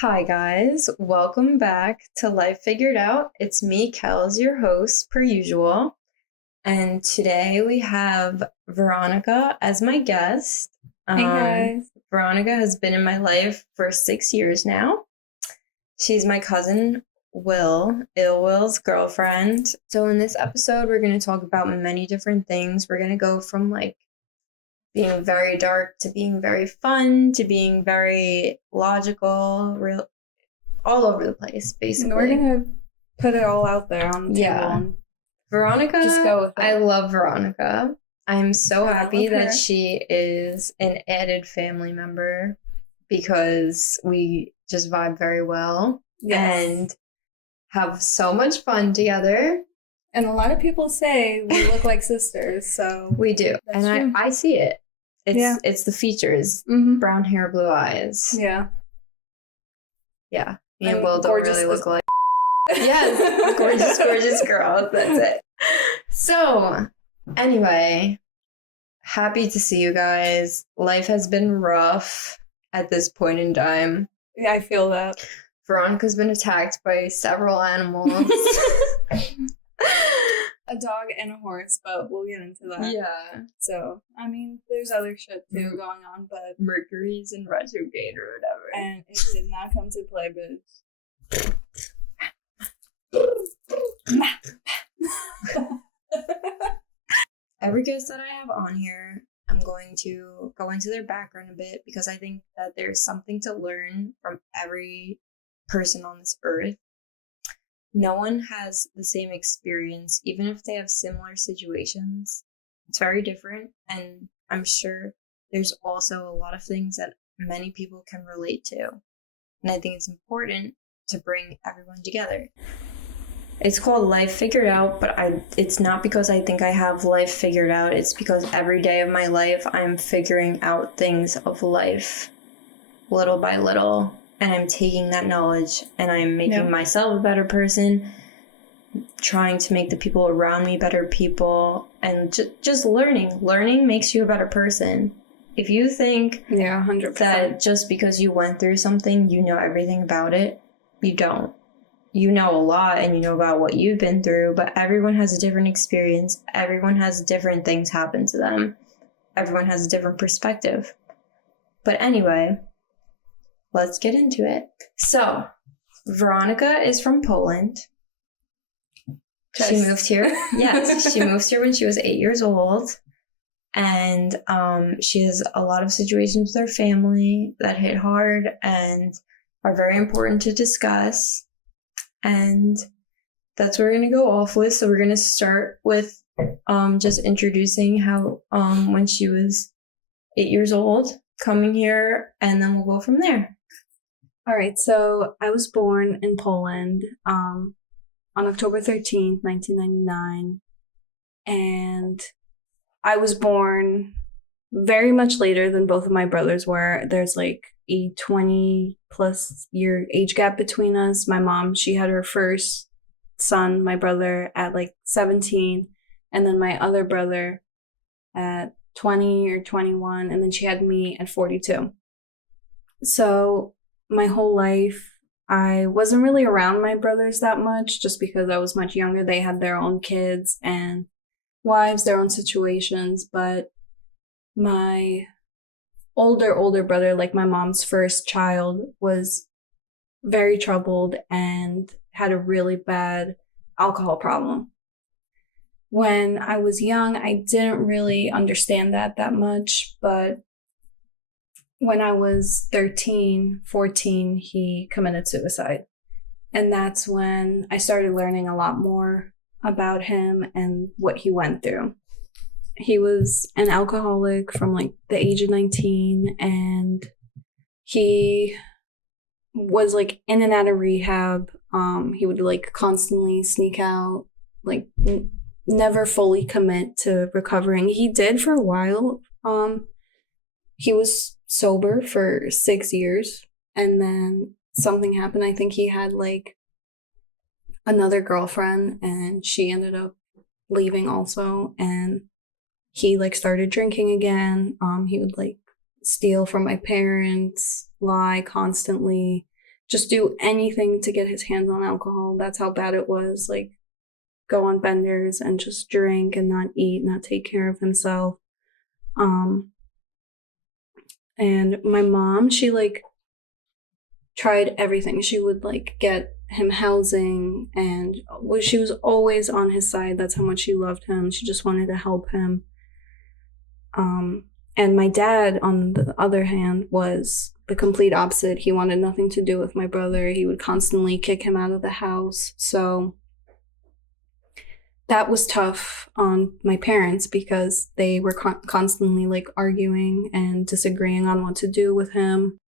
Hi, guys. Welcome back to Life Figured Out. It's me, Kels, your host, per usual. And today we have Weronika as my guest. Hey, guys. Weronika has been in my life for 6 years now. She's my cousin, Will's girlfriend. So in this episode, we're going to talk about many different things. We're going to go from being very dark to being very fun to being very logical, real, all over the place, basically. We're gonna put it all out there on the table. And Weronika, just go with it. I love Weronika. I'm so happy that her. she is an added family member because we just vibe very well and have so much fun together. And a lot of people say we look like sisters, so we do. That's and true. I see it. It's the features. Mm-hmm. Brown hair, blue eyes. Yeah. Yeah. Me and Will don't really look like yes, gorgeous girls. That's it. So, anyway, happy to see you guys. Life has been rough at this point in time. Yeah, I feel that. Veronika's been attacked by several animals. A dog and a horse, but we'll get into that. Yeah. So, I mean, there's other shit too going on, but Mercury's in retrograde or whatever. And it did not come to play, bitch. Every guest that I have on here, I'm going to go into their background a bit because I think that there's something to learn from every person on this earth. No one has the same experience, even if they have similar situations. It's very different, and I'm sure there's also a lot of things that many people can relate to. And I think it's important to bring everyone together. It's called Life Figured Out, but it's not because I think I have life figured out. It's because every day of my life, I'm figuring out things of life little by little. And I'm taking that knowledge and I'm making myself a better person, trying to make the people around me better people, and just learning. Learning makes you a better person. If you think 100%. that just because you went through something, you know everything about it, you don't. You know a lot and you know about what you've been through, but everyone has a different experience. Everyone has different things happen to them. Everyone has a different perspective. But anyway, let's get into it. So, Weronika is from Poland. She moved here. Yes, she moved here when she was 8 years old. And she has a lot of situations with her family that hit hard and are very important to discuss. And that's what we're going to go off with. So we're going to start with just introducing how when she was 8 years old, coming here, and then we'll go from there. All right, so I was born in Poland on October 13th, 1999, and I was born very much later than both of my brothers were. There's like a 20-plus year age gap between us. My mom, she had her first son, my brother, at like 17, and then my other brother at 20 or 21, and then she had me at 42. So my whole life, I wasn't really around my brothers that much just because I was much younger. They had their own kids and wives, their own situations, but my older brother, like my mom's first child, was very troubled and had a really bad alcohol problem. When I was young, I didn't really understand that much, but when I was 13, 14, he committed suicide. And that's when I started learning a lot more about him and what he went through. He was an alcoholic from like the age of 19, and he was like in and out of rehab. He would like constantly sneak out, like never fully commit to recovering. He did for a while. He was sober for 6 years, and then something happened. I think he had like another girlfriend, and she ended up leaving also, and he like started drinking again. He would like steal from my parents, lie constantly, just do anything to get his hands on alcohol. That's how bad it was. Like, go on benders and just drink and not eat, not take care of himself. And my mom, she like tried everything. She would like get him housing, and she was always on his side. That's how much she loved him. She just wanted to help him. And my dad, on the other hand, was the complete opposite. He wanted nothing to do with my brother. He would constantly kick him out of the house. So that was tough on my parents because they were constantly like arguing and disagreeing on what to do with him.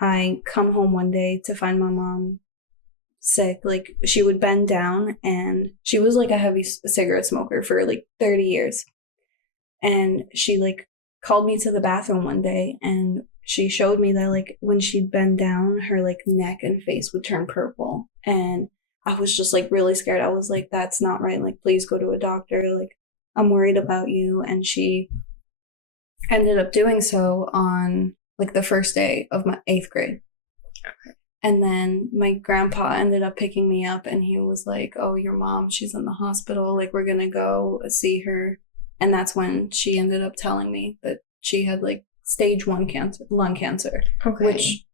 I come home one day to find my mom sick. Like, she would bend down, and she was like a heavy cigarette smoker for like 30 years. And she like called me to the bathroom one day, and she showed me that like when she'd bend down, her like neck and face would turn purple. And I was just like really scared. I was like, that's not right. Like, please go to a doctor. Like, I'm worried about you. And she ended up doing so on like the first day of my 8th grade. Okay. And then my grandpa ended up picking me up, and he was like, oh, your mom, she's in the hospital. Like, we're going to go see her. And that's when she ended up telling me that she had like stage 1 lung cancer, okay. Which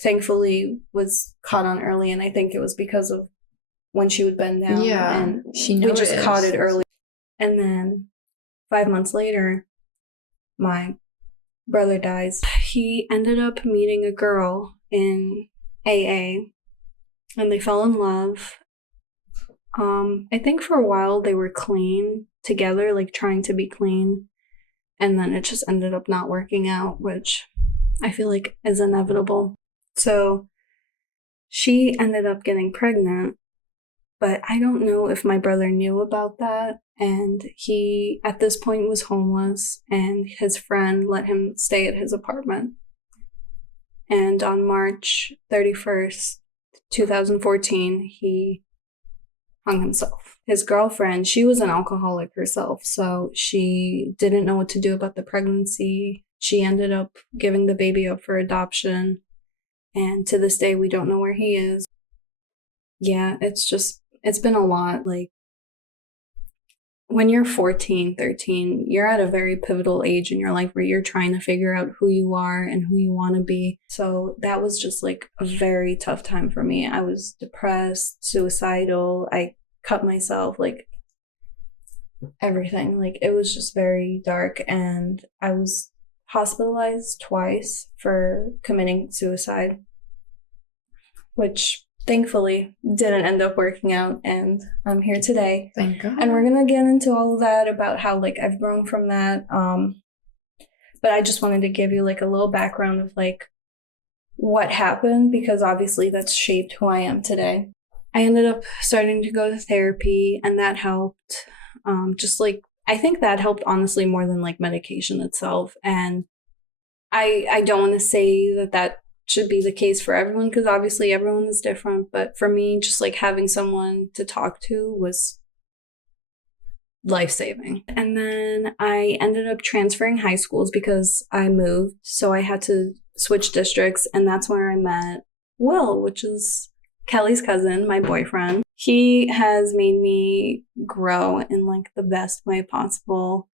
thankfully was caught on early. And I think it was because of when she would bend down. Yeah, and she we just noticed. caught it early. And then 5 months later, my brother dies. He ended up meeting a girl in AA, and they fell in love. I think for a while they were clean together, like trying to be clean, and then it just ended up not working out, which I feel like is inevitable. So she ended up getting pregnant, but I don't know if my brother knew about that, and he at this point was homeless, and his friend let him stay at his apartment. And on March 31st, 2014, he hung himself. His girlfriend, she was an alcoholic herself, so she didn't know what to do about the pregnancy. She ended up giving the baby up for adoption, and to this day, we don't know where he is. Yeah, it's been a lot. Like, when you're 14, 13, you're at a very pivotal age in your life where you're trying to figure out who you are and who you want to be. So that was just like a very tough time for me. I was depressed, suicidal. I cut myself, like everything. Like, it was just very dark, and I was hospitalized twice for committing suicide, which thankfully didn't end up working out, and I'm here today. Thank God. And we're gonna get into all of that about how like I've grown from that. But I just wanted to give you like a little background of like what happened, because obviously that's shaped who I am today. I ended up starting to go to therapy, and that helped. Just like, I think that helped honestly more than like medication itself. And I don't want to say that should be the case for everyone, because obviously everyone is different, but for me, just like having someone to talk to was life-saving. And then I ended up transferring high schools because I moved, so I had to switch districts, and that's where I met Will, which is Kelly's cousin, my boyfriend. He has made me grow in like the best way possible,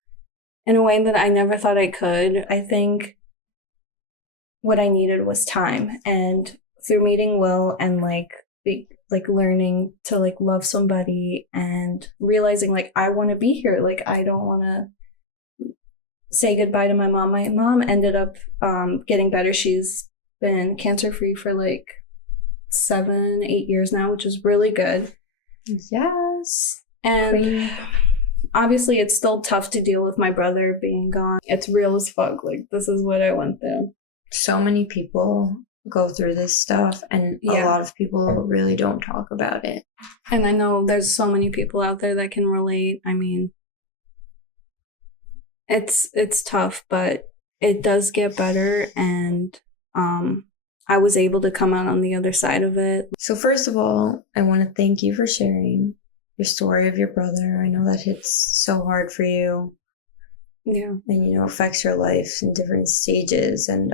in a way that I never thought I could. I think what I needed was time, and through meeting Will and like learning to like love somebody and realizing like I want to be here, like I don't want to say goodbye to my mom. My mom ended up getting better. She's been cancer free for like 7-8 years now, which is really good. Yes. And obviously it's still tough to deal with my brother being gone. It's real as fuck. Like, this is what I went through. So many people go through this stuff, and a lot of people really don't talk about it. And I know there's so many people out there that can relate. I mean, it's tough, but it does get better, and I was able to come out on the other side of it. So first of all, I want to thank you for sharing your story of your brother. I know that hits so hard for you. Yeah. And, affects your life in different stages. And,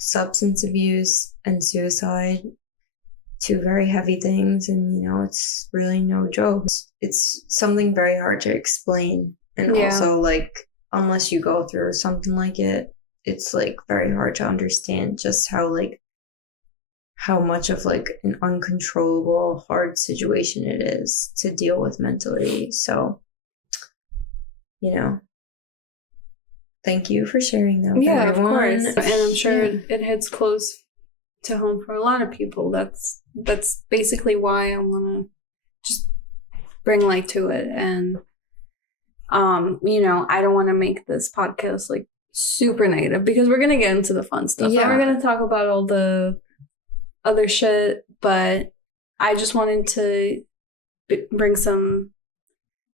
substance abuse and suicide, two very heavy things, and it's really no joke. It's something very hard to explain, and also like unless you go through something like it, it's like very hard to understand just how much of like an uncontrollable, hard situation it is to deal with mentally. So, thank you for sharing that with everyone. Of course. And I'm sure it hits close to home for a lot of people. That's basically why I want to just bring light to it. And, I don't want to make this podcast like super negative because we're going to get into the fun stuff. Yeah. And we're going to talk about all the other shit, but I just wanted to bring some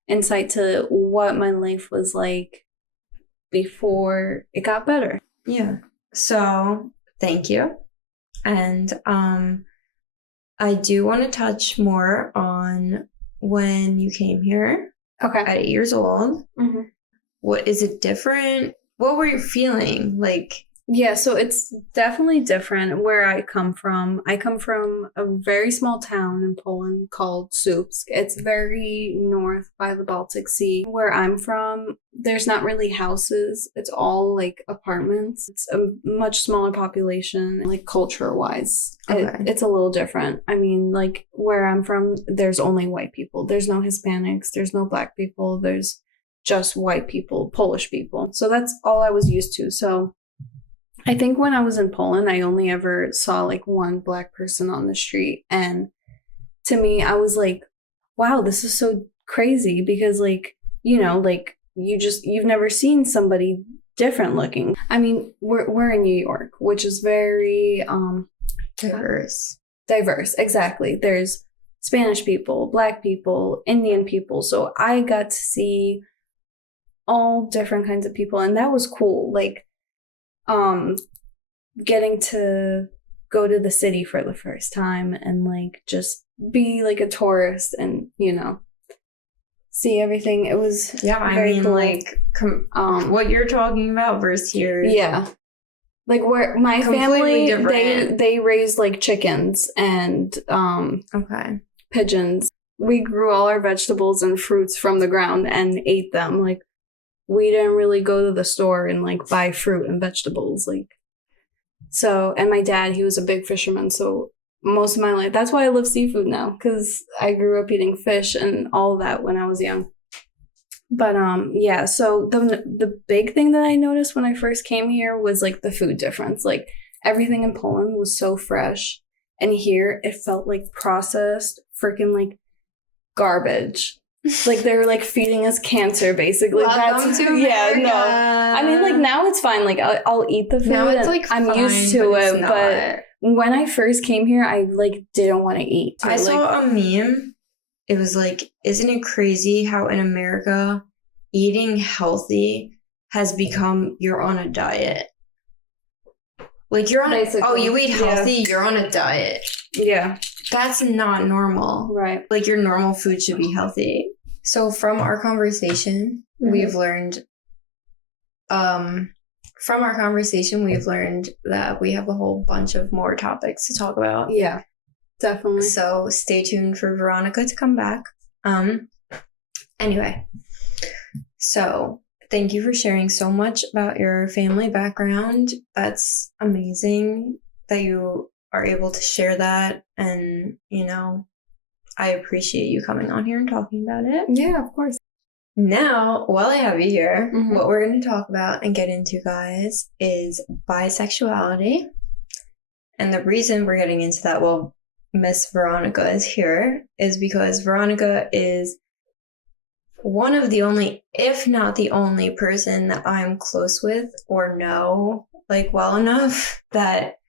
insight to what my life was like before it got better. Yeah. So thank you. And I do want to touch more on when you came here. Okay. At 8 years old. Mm-hmm. What is it different? What were you feeling like? Yeah, so it's definitely different where I come from. I come from a very small town in Poland called Słupsk. It's very north by the Baltic Sea. Where I'm from, there's not really houses. It's all like apartments. It's a much smaller population, like culture-wise. Okay. It's a little different. I mean, like where I'm from, there's only white people. There's no Hispanics. There's no black people. There's just white people, Polish people. So that's all I was used to. So I think when I was in Poland, I only ever saw like one black person on the street. And to me, I was like, wow, this is so crazy because like, like you've never seen somebody different looking. I mean, we're in New York, which is very diverse. Diverse, exactly. There's Spanish people, black people, Indian people. So I got to see all different kinds of people. And that was cool. Like, getting to go to the city for the first time and like just be like a tourist and see everything. It was very cool. Like what you're talking about versus here. Yeah, like where my family they raised like chickens and pigeons. We grew all our vegetables and fruits from the ground and ate them. Like we didn't really go to the store and like buy fruit and vegetables. Like, so, and my dad, he was a big fisherman. So most of my life, that's why I love seafood now. Cause I grew up eating fish and all that when I was young. But, yeah, so the big thing that I noticed when I first came here was like the food difference. Like everything in Poland was so fresh. And here it felt like processed freaking like garbage. Like they were like feeding us cancer, basically. Welcome to America. No. I mean, like now it's fine. Like I'll eat the food. Now it's like I'm fine, used to it. But when I first came here, I like didn't want to eat. I saw a meme. It was like, isn't it crazy how in America eating healthy has become you're on a diet? Like you're on you eat healthy, you're on a diet. Yeah. That's not normal. Right. Like your normal food should be healthy. So from our conversation, we've learned that we have a whole bunch of more topics to talk about. Yeah, definitely. So stay tuned for Weronika to come back. Anyway, so thank you for sharing so much about your family background. That's amazing that you are able to share that, and I appreciate you coming on here and talking about it. Yeah, of course. Now, while I have you here, what we're going to talk about and get into, guys, is bisexuality. And the reason we're getting into that, well, Miss Weronika is here, is because Weronika is one of the only, if not the only person that I'm close with or know, like, well enough that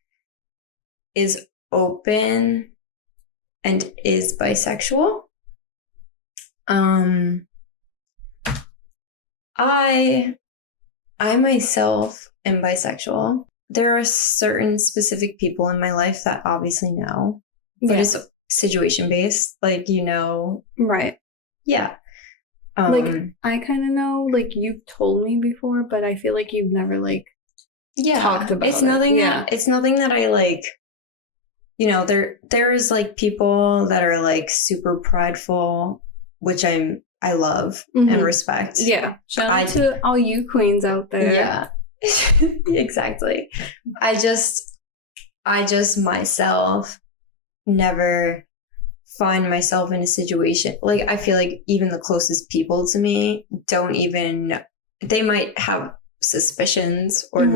is open and is bisexual. I myself am bisexual. There are certain specific people in my life that obviously know, but it's situation based, like, Right. Yeah. Like, I kind of know, like, you've told me before, but I feel like you've never, like, talked about it's nothing it. it's nothing that I like, you know, there's like people that are like super prideful, which I love and respect. Yeah. Shout out to all you queens out there. Yeah. Exactly. I just myself never find myself in a situation like I feel like even the closest people to me don't even, they might have suspicions or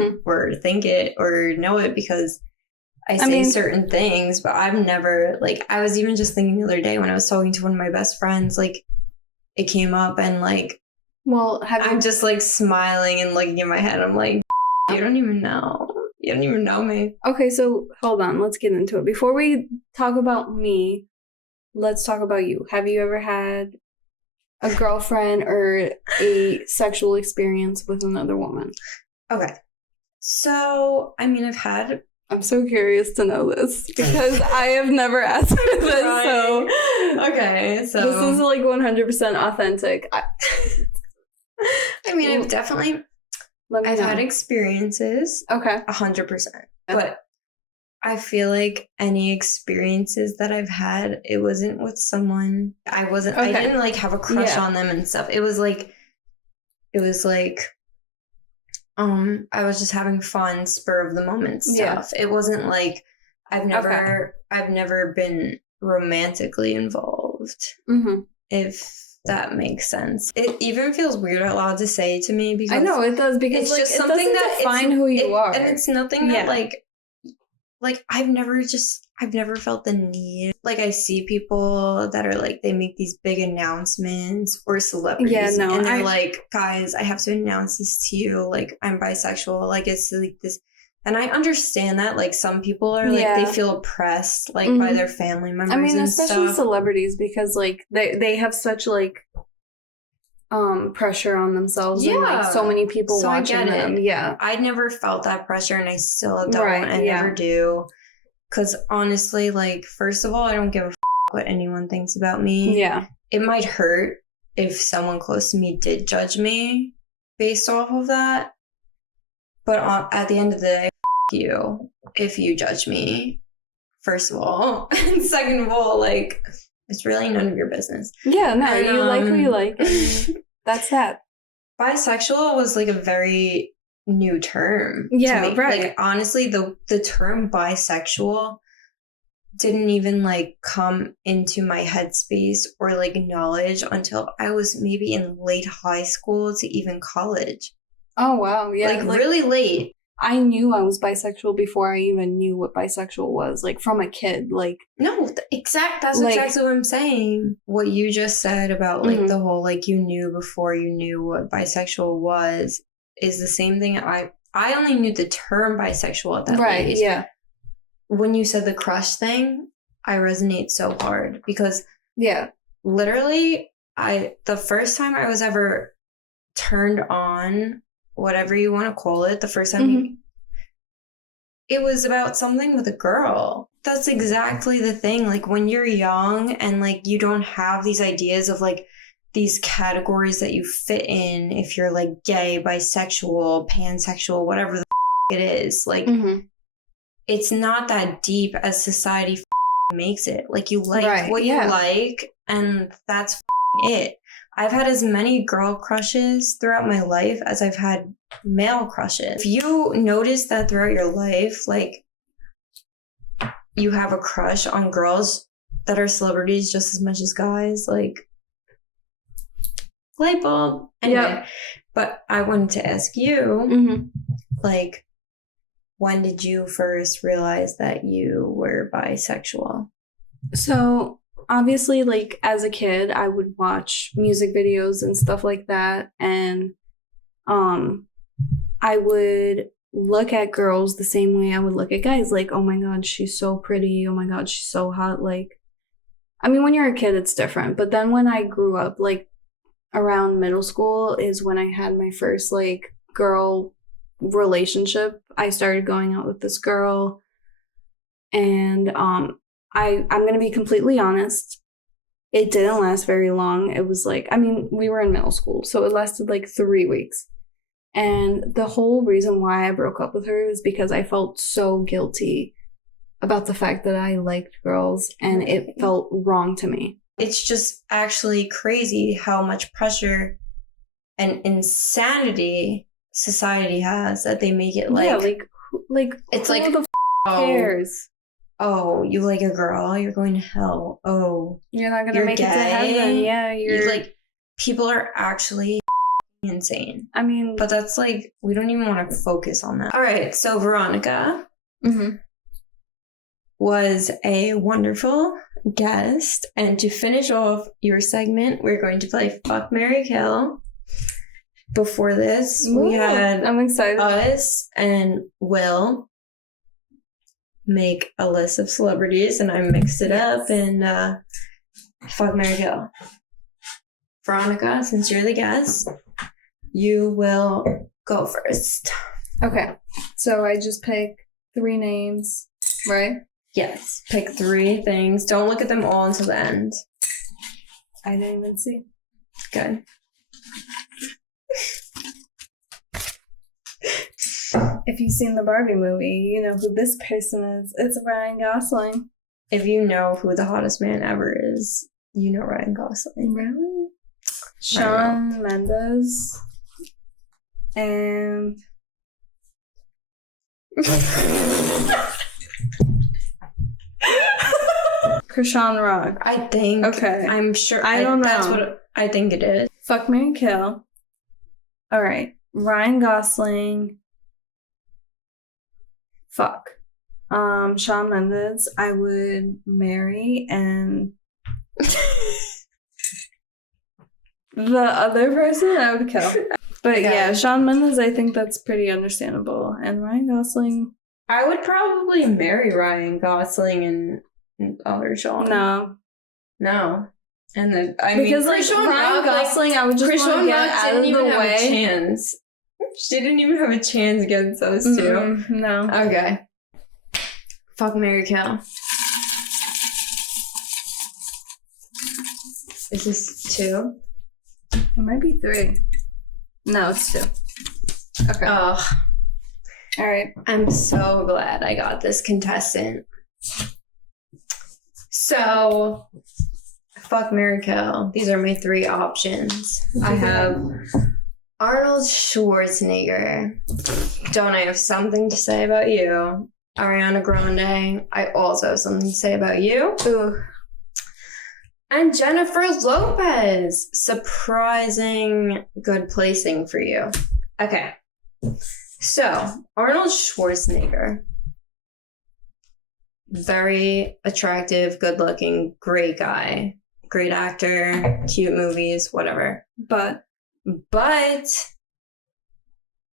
think it or know it because I say certain things, but I've never, like, I was even just thinking the other day when I was talking to one of my best friends, like, it came up and, like, well, I'm just, like, smiling and looking in my head. I'm like, you don't even know. You don't even know me. Okay, so hold on. Let's get into it. Before we talk about me, let's talk about you. Have you ever had a girlfriend or a sexual experience with another woman? Okay. So, I mean, I've had... I'm so curious to know this because I have never asked for this. Right. So, okay, so this is like 100% authentic. I mean, I've had experiences. Okay. 100%. But I feel like any experiences that I've had, it wasn't with someone. I didn't like have a crush on them and stuff. It was like, I was just having fun, spur of the moment stuff. Yeah. It wasn't like I've never been romantically involved. If that makes sense. It even feels weird out loud to say to me because I know it does because it's like, just it something that define who you are, and it's nothing that like I've never felt the need. Like I see people that are like they make these big announcements or celebrities, and they're like, guys, I have to announce this to you. Like I'm bisexual. Like it's like this. And I understand that, like, some people are, like, they feel oppressed, like, by their family members and especially stuff. Celebrities, because, like, they have such, like, pressure on themselves and, like, so many people watching them. Yeah. I never felt that pressure, and I still don't, and never do. Because, honestly, like, first of all, I don't give a what anyone thinks about me. Yeah. It might hurt if someone close to me did judge me based off of that. But at the end of the day, you if you judge me, first of all. And second of all, like, it's really none of your business. Yeah, no, and, you like who you like. And that's that. Bisexual was, like, a very new term. Yeah, to me. right. Like, honestly, the term bisexual didn't even, like, come into my headspace or, like, knowledge until I was maybe in late high school to even college. Oh, wow. Yeah. Like really late. I knew I was bisexual before I even knew what bisexual was. Like, from a kid. Like... No, that's exactly what I'm saying. What you just said about, like, the whole, like, you knew before you knew what bisexual was is the same thing. I only knew the term bisexual at that age. Right, yeah. When you said the crush thing, I resonate so hard because... Yeah. Literally, the first time I was ever turned on... whatever you want to call it, the first time it was about something with a girl. That's exactly the thing. Like when you're young and like you don't have these ideas of like these categories that you fit in, if you're like gay, bisexual, pansexual, whatever the it is, like it's not that deep as society makes it. Like you like what you like, and that's it. I've had as many girl crushes throughout my life as I've had male crushes. If you notice that throughout your life, like, you have a crush on girls that are celebrities just as much as guys, like, light bulb. Anyway, but I wanted to ask you, like, when did you first realize that you were bisexual? So... obviously, like, as a kid, I would watch music videos and stuff like that, and I would look at girls the same way I would look at guys, like, oh my god, she's so pretty, oh my god, she's so hot, like, I mean, when you're a kid, it's different, but then when I grew up, like, around middle school is when I had my first, like, girl relationship. I started going out with this girl, and, I'm going to be completely honest. It didn't last very long. It was like, I mean, we were in middle school, so it lasted like 3 weeks. And the whole reason why I broke up with her is because I felt so guilty about the fact that I liked girls, and it felt wrong to me. It's just actually crazy how much pressure and insanity society has that they make it like it's like who the cares? Oh, you like a girl, you're going to hell. Oh, You're not gonna you're make gay? it to heaven. Yeah, you're like, people are actually insane. I mean, but that's like, we don't even want to focus on that. All right, so Weronika was a wonderful guest, and to finish off your segment, we're going to play Fuck, Marry, Kill. Before this, we had I'm excited. us and Will make a list of celebrities, and I mixed it up and Fuck, Marry, Kill. Weronika, since you're the guest, you will go first. Okay, so I just pick 3 names, right? Yes, pick 3 things. Don't look at them all until the end. I didn't even see. Good. If you've seen the Barbie movie, you know who this person is. It's Ryan Gosling. If you know who the hottest man ever is, you know Ryan Gosling. Really? Shawn Mendes. And... Krishan Rock. I think. Okay. I'm sure. I don't know. That's what I think it is. Fuck, marry, kill. All right. Ryan Gosling. Fuck. Shawn Mendes. I would marry, and the other person I would kill. But yeah, Shawn Mendes, I think that's pretty understandable. And Ryan Gosling. I would probably marry Ryan Gosling and other Sean. No. And then because like Ryan Gosling, I would just want to get out of the way. Chance. She didn't even have a chance against those two. No. Okay. Fuck, marry, kill. Is this 2? It might be 3. No, it's 2. Okay. Oh. All right. I'm so glad I got this contestant. So, fuck, marry, kill. These are my 3 options. I have Arnold Schwarzenegger. Don't I have something to say about you? Ariana Grande. I also have something to say about you. Ooh. And Jennifer Lopez. Surprising good placing for you. Okay. So, Arnold Schwarzenegger. Very attractive, good looking, great guy. Great actor, cute movies, whatever. But,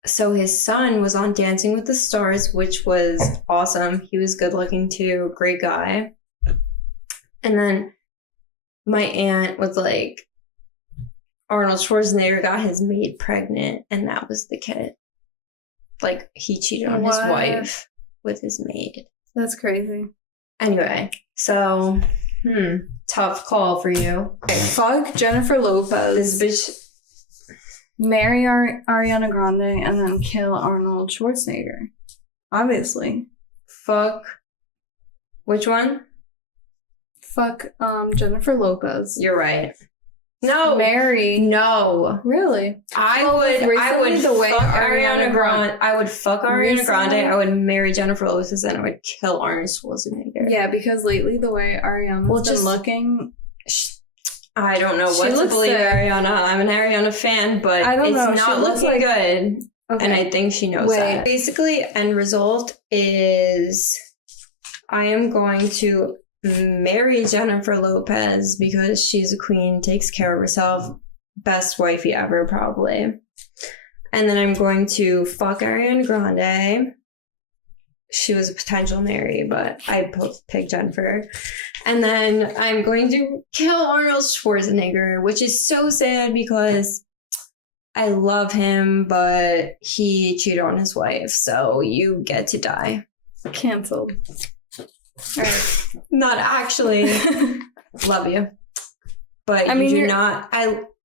so his son was on Dancing with the Stars, which was awesome. He was good looking too, great guy. And then my aunt was like, Arnold Schwarzenegger got his maid pregnant, and that was the kid. Like, he cheated on his wife with his maid. That's crazy. Anyway, so, tough call for you. Okay. Fuck Jennifer Lopez. This bitch. Marry Ariana Grande and then kill Arnold Schwarzenegger. Obviously. Fuck. Which one? Fuck Jennifer Lopez. You're right. No. Marry. No. Really? I would fuck Ariana Grande. I would fuck Ariana Grande. I would marry Jennifer Lopez, and I would kill Arnold Schwarzenegger. Yeah, because lately the way Ariana's been looking... I don't know what to believe Ariana. I'm an Ariana fan, but it's not looking good. Okay. And I think she knows that. Basically, end result is I am going to marry Jennifer Lopez because she's a queen, takes care of herself, best wifey ever, probably. And then I'm going to fuck Ariana Grande. She was a potential marry, but I picked Jennifer. And then I'm going to kill Arnold Schwarzenegger, which is so sad because I love him, but he cheated on his wife, so you get to die. Cancelled. All right. Not actually. Love you. But I mean, you're not.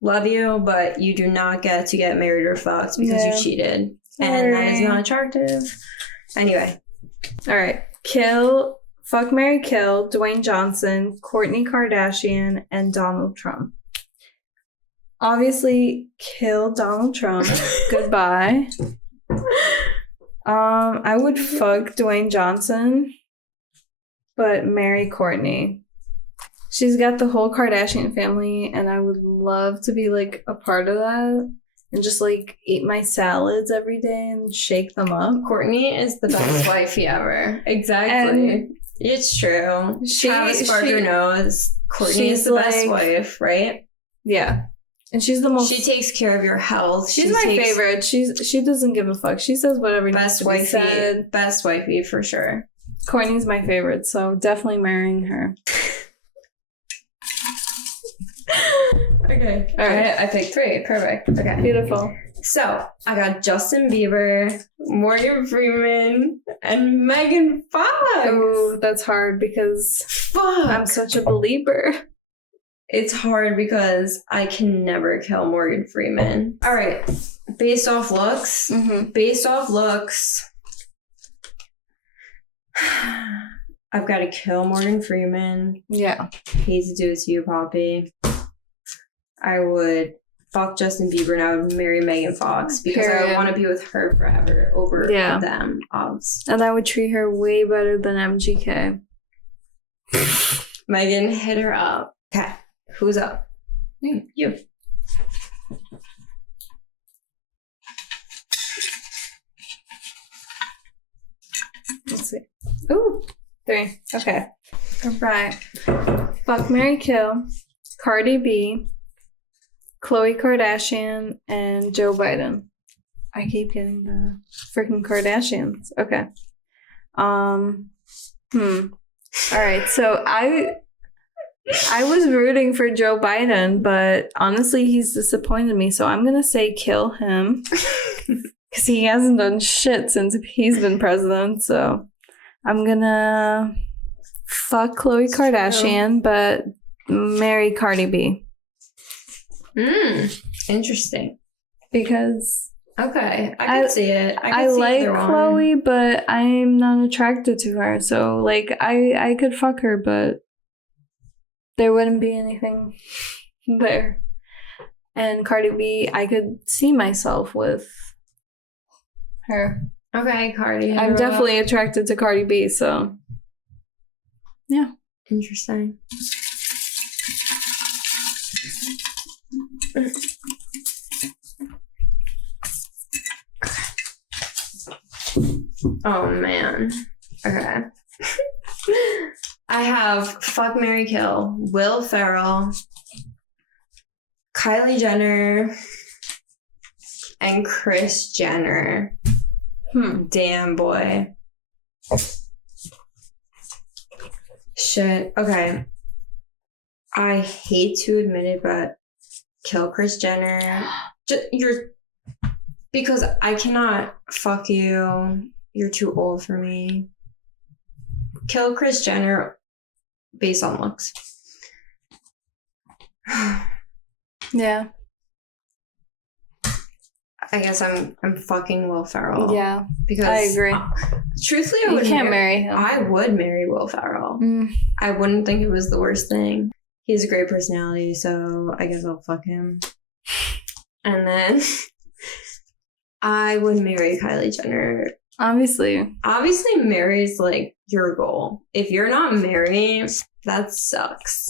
love you, but you do not get to get married or fucked because you cheated. And that is not attractive. Anyway. All right. Fuck, marry, kill Dwayne Johnson, Kourtney Kardashian, and Donald Trump. Obviously, kill Donald Trump. Goodbye. I would fuck Dwayne Johnson, but marry Kourtney. She's got the whole Kardashian family, and I would love to be like a part of that and just like eat my salads every day and shake them up. Kourtney is the best wifey ever. Exactly. And it's true. Travis Barker knows Kourtney is the best wife, right? Yeah. And she's the most. She takes care of your health. She's my favorite. She doesn't give a fuck. She says whatever needs to be said. Best wifey for sure. Kourtney's my favorite, so definitely marrying her. Okay. All right. I picked 3. Perfect. Okay. Beautiful. So I got Justin Bieber, Morgan Freeman, and Megan Fox. Oh, that's hard because I'm such a believer. It's hard because I can never kill Morgan Freeman. All right. Based off looks. I've got to kill Morgan Freeman. Yeah. Hate to do it to you, Poppy. I would fuck Justin Bieber and I would marry Megan Fox because I want to be with her forever over them. And I would treat her way better than MGK. Megan, hit her up. Okay. Who's up? You. Let's see. Ooh, 3. Okay. All right. Fuck, marry, kill Cardi B, Khloe Kardashian, and Joe Biden. I keep getting the freaking Kardashians. Okay. All right. So I was rooting for Joe Biden, but honestly, he's disappointed me. So I'm gonna say kill him because he hasn't done shit since he's been president. So I'm gonna fuck Khloe Kardashian, but marry Cardi B. Interesting. Because okay, I can see it. I like Khloe, but I'm not attracted to her. So like I could fuck her, but there wouldn't be anything there. And Cardi B, I could see myself with her. Okay, Cardi. I'm definitely attracted to Cardi B, so yeah. Interesting. Oh man. Okay. I have fuck, marry, kill Will Ferrell, Kylie Jenner, and Kris Jenner. Damn, boy. Shit. Okay. I hate to admit it, but kill Kris Jenner. Because I cannot fuck you. You're too old for me. Kill Kris Jenner based on looks. Yeah. I guess I'm fucking Will Ferrell. Yeah. Because I agree. Truthfully, you can't marry him. I would marry Will Ferrell. I wouldn't think it was the worst thing. He has a great personality, so I guess I'll fuck him. And then I would marry Kylie Jenner. Obviously, marry's like your goal. If you're not married, that sucks.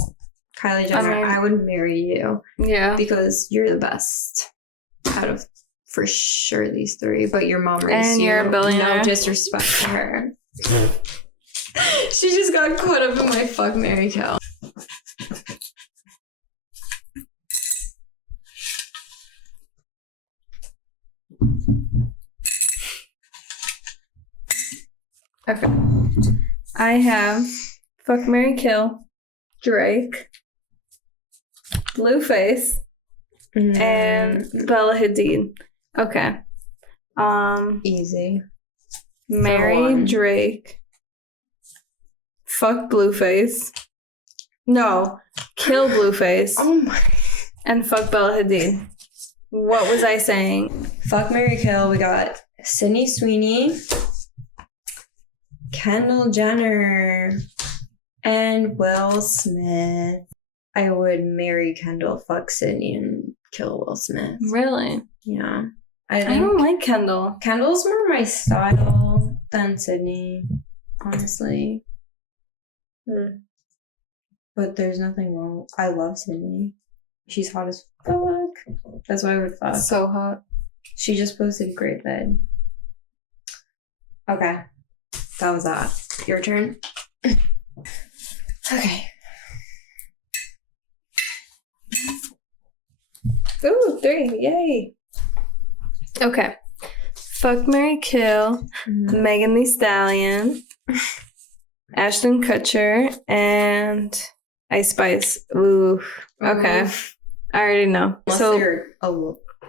Kylie Jenner, I would marry you. Yeah. Because you're the best out of, for sure, these 3. But your mom raised and you. You're a billionaire. No disrespect to her. She just got caught up in my fuck, marry, kill. Okay. I have fuck, marry, kill Drake, Blueface, and Bella Hadid. Okay. Easy. Marry Drake. Fuck Blueface. No, kill Blueface. Oh my. And fuck Bella Hadid. What was I saying? Fuck, marry, kill. We got Sydney Sweeney, Kendall Jenner, and Will Smith. I would marry Kendall, fuck Sydney, and kill Will Smith. Really? Yeah. I don't like Kendall. Kendall's more my style than Sydney, honestly. But there's nothing wrong. I love Sydney. She's hot as fuck. That's why I would fuck. So hot. She just posted great vid. Okay. That was that. Your turn. Okay. Ooh, 3. Yay. Okay. Fuck, marry, kill. Megan Thee Stallion. Ashton Kutcher. And Ice Spice. Ooh. Okay. I already know.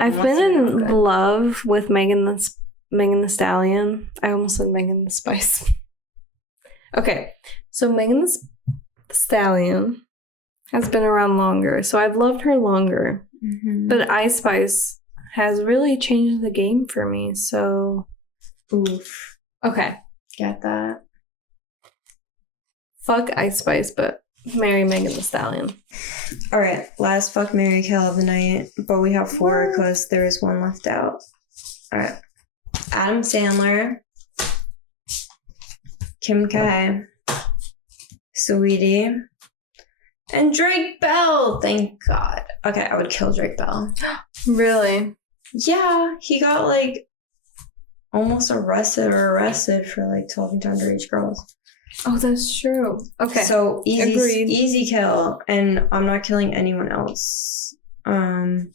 I've been in love with Megan Thee Stallion. I almost said Megan the Spice. Okay. So Megan the Stallion has been around longer. So I've loved her longer. But Ice Spice has really changed the game for me. So, oof. Okay. Get that. Fuck Ice Spice, but marry Megan Thee Stallion. All right. Last fuck, marry, kill of the night. But we have 4 because there is one left out. All right. Adam Sandler, Kim K, Sweetie, and Drake Bell. Thank God. Okay, I would kill Drake Bell. Really? Yeah, he got like almost arrested for like talking to underage girls. Oh, that's true. Okay. So Agreed. easy kill, and I'm not killing anyone else. Who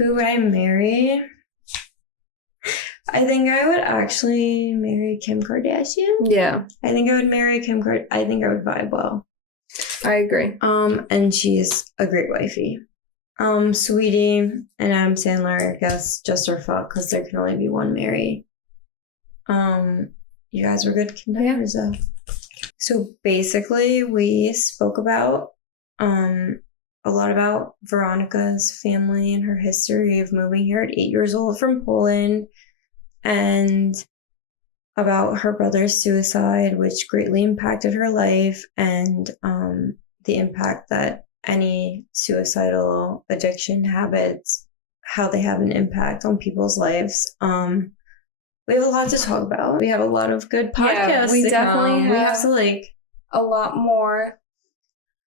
would I marry? I think I would actually marry Kim Kardashian. Yeah. I think I would marry Kim Kardashian. I think I would vibe well. I agree. And she's a great wifey. Sweetie and Adam Sandler, I guess, just are fuck because there can only be one Mary. You guys were good contenders though. So basically, we spoke about a lot about Veronika's family and her history of moving here at 8 years old from Poland, and about her brother's suicide, which greatly impacted her life, and the impact that any suicidal addiction habits, how they have an impact on people's lives. We have a lot to talk about. We have a lot of good podcasts. Yeah, we definitely have. We have to like a lot more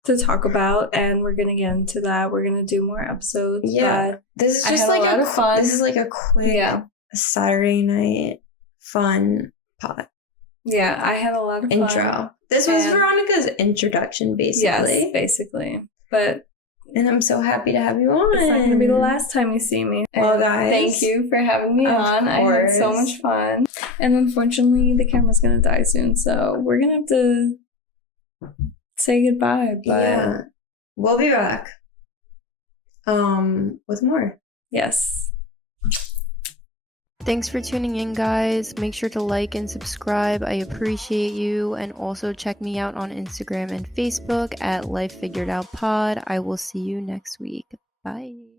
to talk about, and we're gonna get into that. We're gonna do more episodes. Yeah, this is just like a lot of fun. This is like a quick Saturday night fun pod. Yeah, I had a lot of intro. Fun. This was Veronika's introduction, basically. Yes, basically. And I'm so happy to have you on. It's not going to be the last time you see me. Well, guys. Thank you for having me on. I had so much fun. And unfortunately, the camera's going to die soon, so we're going to have to say goodbye. But yeah. We'll be back. With more. Yes. Thanks for tuning in, guys. Make sure to like and subscribe. I appreciate you. And also check me out on Instagram and Facebook at Life Figured Out Pod. I will see you next week. Bye.